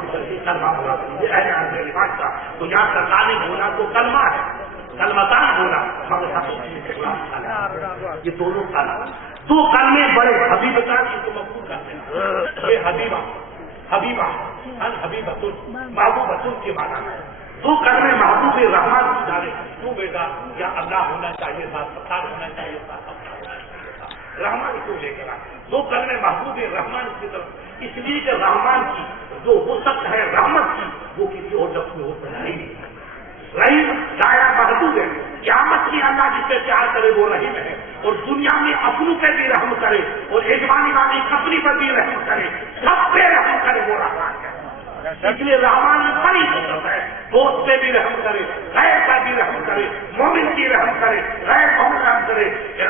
چھوڑ کر کے کلمہ بولا یہ اہل عرب بادشاہ تو یہاں سرکار نے بولا تو کلمہ ہے کلمتان بولا مگر یہ دونوں کلمہ دو کلمے بڑے حبیبتان کی تو مقبول کرتے ہیں یہ حبیبہ الحبیبۃ محبوبۃ کے معنی ہے دو کلمے محبوب رحمان کی جانے تو بیٹا کیا اللہ ہونا چاہیے تھا ستار ہونا چاہیے تھا رحمان کو لے کر دو کلمے محبوب رحمان کی طرف اس لیے کہ رحمان کی جو وسعت ہے رحمت کی وہ کسی اور لفظ میں ہو سکتا نہیں رحیم دائرہ محدود ہے قیامت کی اللہ جس سے پیار کرے وہ رحیم ہے اور دنیا میں اپنوں پہ بھی رحم کرے اور ایجوانی والی کپڑی پر بھی رحم کرے سب پہ رحم کرے وہ رحمان ہے اس لیے رحمان بڑی قدرت ہے دوست پہ بھی رحم کرے غیر پر بھی رحم کرے مومن کی رحم کرے غیر مومن رحم کرے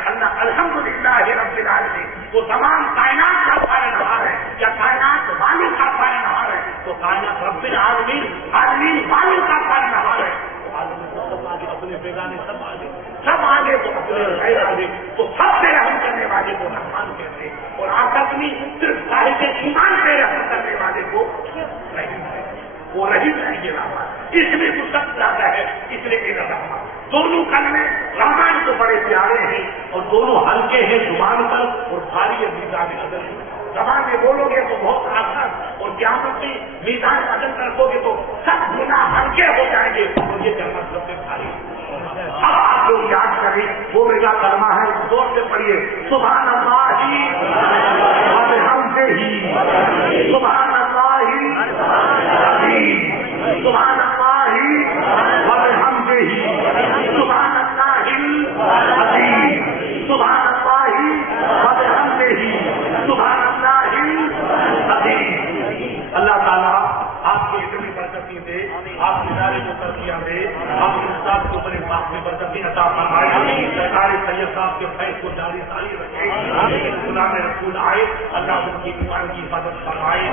اللہ الحمدللہ رب العالمین وہ تمام کائنات کا پالنہار ہے یا کائنات والوں کا پالنہار ہے تو کائنات رب العالمین عالمین والوں کا پالنہار ہے اپنے بیگانے سب آگے تو اپنے غیر آگے تو سب سے رحم کرنے والے کو رحمان کہتے ہیں اور آخرت میں صرف صاحب ایمان پہ رحم کرنے والے کو رحیم ہے وہ رحیم ہے یہ رحمان اس میں وسعت زیادہ ہے اس لیے کہ رحمان دونوں کلمے رحمان کو بڑے پیارے ہیں اور دونوں ہلکے ہیں زبان پر اور بھاری ہے میزان عدل زبان میں بولو گے تو بہت آسان اور قیامت میں میزان عدل رکھو گے تو سب گناہ ہلکے ہو جائیں گے اور یہ کلمہ سب سے بھاری اب آپ لوگ یاد کریں وہ میرا کلمہ ہے زور سے پڑھیے سبحان اللہ ہی بحمدہ ہی سبحان اللہ ہی سبحان اللہ ہی بحمدہ ہی سبحان اللہ العظیم سبحان اللہ ہی بحمدہ ہی سبحان اللہ العظیم اللہ تعالیٰ آپ کی اتنی برکتی دے آپ ادارے کو ترقیاں دے آپ استاد کو بڑے باپ میں برکتی عطا فرمائے سرکار سید صاحب کے فیض کو جاری ساری رکھے غلام رسول آئے اللہ ان کی ایمان کی حفاظت فرمائے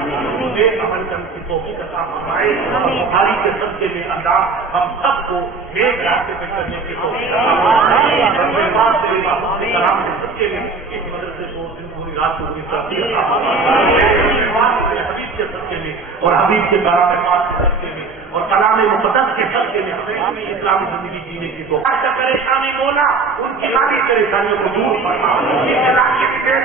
نیک عمل کرنے کی توفیق عطا فرمائے بخاری کے صدقے میں اللہ ہم سب کو نیک راستے پہ کرنے کی توفیق عطا فرمائے کرام کے صدقے میں اس مدرسے کو پوری رات کو پوری ترقی عطا فرمائے حبیب کے صدقے میں اور حبیب کے کلام کے صدقے میں اور کلام مقدس کے صدقے میں ہمیں اسلامی زندگی جینے کی تو پریشانی مولا ان کی ساری پریشانیوں کو دور کرنا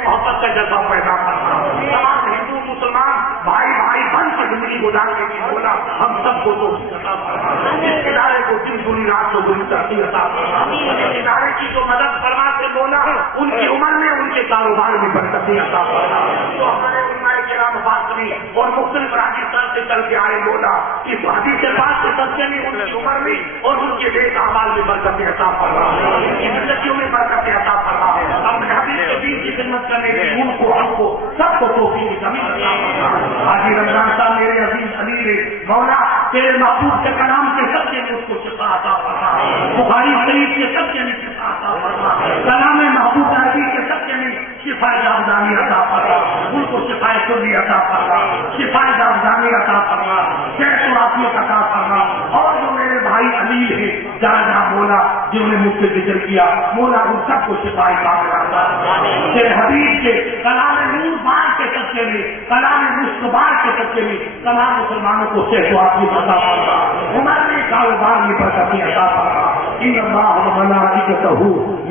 محبت کا جذبہ پیدا کرنا تمام ہندو مسلمان بھائی بھائی بن کے زندگی گزارنے کی مولا ہم سب کو تو اس ادارے کو دن پوری رات کو بری ترقی عطا کرنا اس ادارے کی جو مدد فرما سے مولا ان کی عمر میں ان کے کاروبار میں برکتی عطا کرنا جو ہمارے علماء کرام فاطمی اور مختلف راجستھان سے چل کے آئے مولا اس حدیث کے بعد کے سچے میں ان کی عمر میں اور ان کے نیک اعمال میں برکت عطا فرما ان کی زندگیوں میں برکت عطا فرما اپنے حبیب کے دین کی خدمت کرنے کی ان کو ہم کو سب کو توفیق کی کمی عطا فرما حاجی رمضان صاحب میرے عزیز علی مولا تیرے محبوب کے کلام کے سچے میں اس کو شفا عطا فرما بخاری شریف کے سچے میں شفا عطا فرما کلام محبوب نبی کے سچے میں شفا جاودانی عطا فرما ان کو شفا کلی عطا فرما شفا جاودانی عطا فرما صحت و عافیت عطا فرما اور جو میرے بھائی علی ہے جہاں جہاں مولا جنہوں نے مجھ سے ذکر کیا مولا ان سب کو شفائی کامل عطا فرما تیرے حبیب کے کلام نور بار کے سچے میں کلام مصطفیٰ کے سچے میں تمام مسلمانوں کو صحت و عافیت عطا فرما عمر میں کاروبار میں برکتی عطا فرما ان اللہ وملائکتہ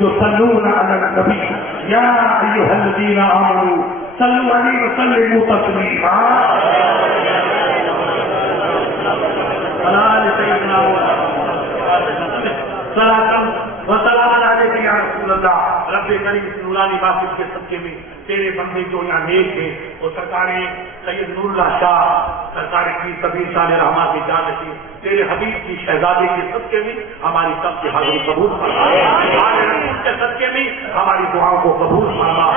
یصلون علی النبی یا ایھا الذین آمنوا صلوا علیہ وسلموا تسلیما وسلام علیہ یا رسول اللہ رب کریم نورانی باسط کے صدقے میں تیرے بندے جو یہاں نیک ہیں اور سرکار سید نور اللہ شاہ سرکار کی کبیر شاہ رحمٰ کی جان رکھی تیرے حبیب کی شہزادی کے صدقے میں ہماری سب کی حاضری قبول فرما کے صدقے میں ہماری دعاؤں کو قبول فرما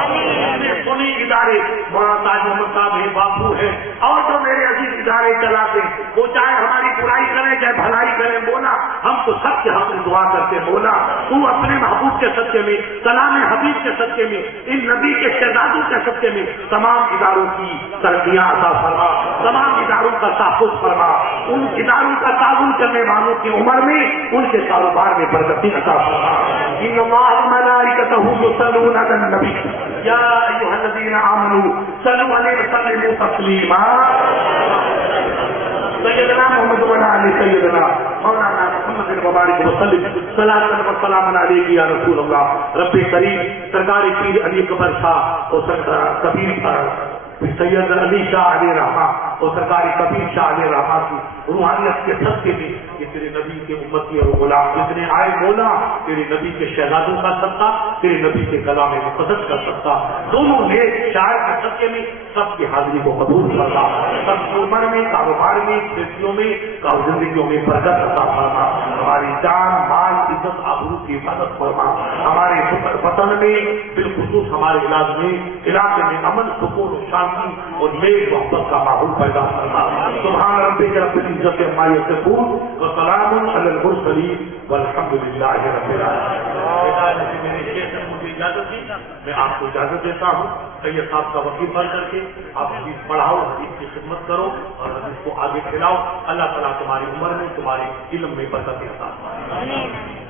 سنی ادارے مولانا تاج محمد صاحب ہے باپو ہے اور جو میرے عزیز ادارے چلاتے وہ چاہے ہماری برائی کریں چاہے بھلائی کریں مولا ہم تو سب کے حق میں دعا کرتے مولا تو اپنے محبوب کے صدقے میں کلام حبیب کے صدقے میں ان نبی کے شہزادوں کے صدقے میں تمام اداروں کی ترقیاں عطا فرما تمام اداروں کا تحفظ فرما ان اداروں کا تعاون کرنے والوں کی عمر میں ان کے کاروبار میں برکتی عطا فرما ان اللہ وملائکتہ یصلون علی النبی یا ایھا الذین آمنوا صلوا علیہ وسلموا تسلیما وعلى آل سيدنا مولانا محمد وبارك وسلم صلاۃ و سلام علیک یا رسول اللہ. رب کریم سرکار پیر علی اکبر شاہ اور کبیر سید علی شاہ علیہ رحمہ اور سرکار کبیر شاہ علیہ رحمہ کی روحانیت کے صدقے میں کہ تیرے نبی کے امتی اور غلام جتنے آئے مولا تیرے نبی کے شہزادوں کا صدقہ تیرے نبی کے کلام مقدس کا صدقہ دونوں نیک شاعر کے صدقے میں سب کی حاضری کو قبول کرنا سب کی عمر میں کاروبار میں کھیتیوں میں زندگیوں میں برکت عطا فرما ہماری جان مال عزت آبرو کی حفاظت فرما ہمارے وطن میں بالخصوص ہمارے علاقے میں امن سکون و شانتی اور نیک محبت کا ماحول پیدا کرنا. سبحان ربک رب العزت عما یصفون وسلام علی المرسلین والحمد للہ رب العالمین. میرے شیخ نے مجھے اجازت دی میں آپ کو اجازت دیتا ہوں. سید صاحب کا وکیل بن کر کے آپ حدیث پڑھاؤ حدیث کی خدمت کرو اور حدیث کو آگے کھلاؤ. اللہ تعالیٰ تمہاری عمر میں تمہارے علم میں برکت عطا فرمائے.